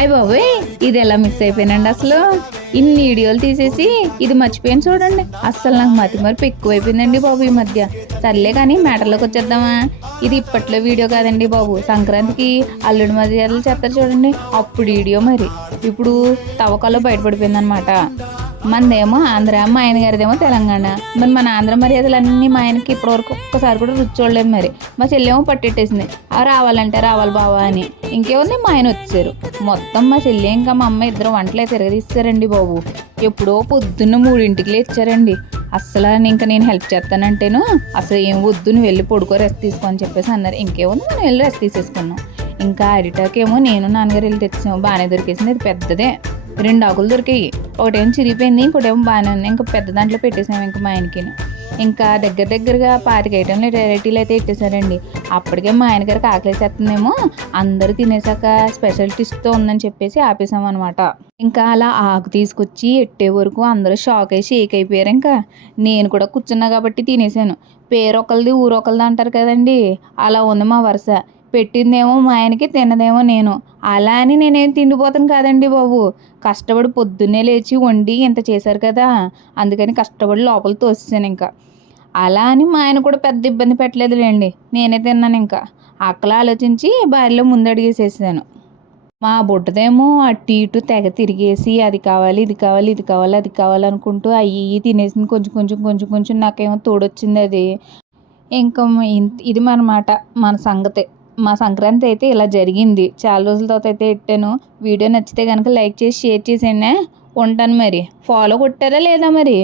అయ్య బాబోయ్, ఇది ఎలా మిస్ అయిపోయానండి అసలు. ఇన్ని వీడియోలు తీసేసి ఇది మర్చిపోయాను చూడండి. అస్సలు నాకు మతిమరుపు ఎక్కువైపోయిందండి బాబు ఈ మధ్య. సర్లే కానీ మ్యాటర్లోకి వచ్చేద్దామా. ఇది ఇప్పట్లో వీడియో కాదండి బాబు. సంక్రాంతికి అల్లుడి మర్యాదలు చేస్తారు చూడండి, అప్పుడు వీడియో. మరి ఇప్పుడు తవ్వకాల్లో బయటపడిపోయింది అనమాట. మనదేమో ఆంధ్ర, మా ఆయన గారిదేమో తెలంగాణ. మరి మన ఆంధ్ర మర్యాదలన్నీ మా ఆయనకి ఇప్పటివరకు ఒక్కసారి కూడా రుచి చూడలేదు. మరి మా చెల్లేమో పట్టెట్టేసింది, రావాలంటే రావాలి బావా అని. ఇంకేముంది, మా ఆయన వచ్చారు. మొత్తం మా చెల్లి ఇంకా మా అమ్మ ఇద్దరు వంటలే తిరగదీస్తారండి బాబు. ఎప్పుడో పొద్దున్న 3ంటికి లేచారండి. అస్సలు ఇంకా నేను హెల్ప్ చేస్తానంటేను అసలు ఏం వద్దు, నువ్వు వెళ్ళి పడుకో, రెస్ట్ తీసుకో అని చెప్పేసి అన్నారు. ఇంకేముంది, మనం వెళ్ళి రెస్ట్ తీసేసుకున్నాం. ఇంకా అరిటాకేమో నేను నాన్నగారు వెళ్ళి తెచ్చాము. బాగానే దొరికేసింది. ఇది పెద్దదే, 2 ఆకులు దొరికాయి. ఒకటేమో చిరిగిపోయింది, ఇంకోటేమో బాగానే ఉంది. ఇంకా పెద్ద దాంట్లో పెట్టేసాము ఇంకా మా ఆయనకి. ఇంకా దగ్గరగా 25 ఐటెంలు వెరైటీలు అయితే ఇట్టేసారండి. అప్పటికే మా ఆయన గారికి ఆకలేసేస్తుందేమో, అందరూ తినేసాక స్పెషల్ ట్విస్ట్తో ఉందని చెప్పేసి ఆపేసామన్నమాట. ఇంకా అలా ఆకు తీసుకొచ్చి ఎట్టే వరకు అందరూ షాక్ అయ్యి షేక్ అయిపోయారు. ఇంకా నేను కూడా కూర్చున్నా కాబట్టి తినేసాను. పేరు ఒకరిది ఊరొకరిది అంటారు కదండి, అలా ఉంది మా వరుస. పెట్టిందేమో మా ఆయనకి, తిన్నదేమో నేను. అలా అని నేనేం తిండిపోతాను కాదండి బాబు. కష్టపడి పొద్దున్నే లేచి వండి ఇంత చేశారు కదా, అందుకని కష్టపడి లోపల తోసేసాను. ఇంకా అలా అని మా ఆయన కూడా పెద్ద ఇబ్బంది పెట్టలేదులేండి, నేనే తిన్నాను. ఇంకా అక్కలా ఆలోచించి భార్యలో ముందు అడిగేసేసాను. మా బుడ్డదేమో అటు ఇటు తెగ తిరిగేసి అది కావాలి ఇది కావాలి ఇది కావాలి అది కావాలనుకుంటూ అయ్యి తినేసింది. కొంచెం నాకేమో తోడొచ్చింది అది. ఇంకా ఇది మనమాట మన సంగతే. మా సంక్రాంతి అయితే ఇలా జరిగింది. చాలా రోజుల తర్వాత అయితే పెట్టాను. వీడియో నచ్చితే కనుక లైక్ చేసి షేర్ చేసేయండి. ఉంటాను మరి. ఫాలో కొట్టారా లేదా మరి?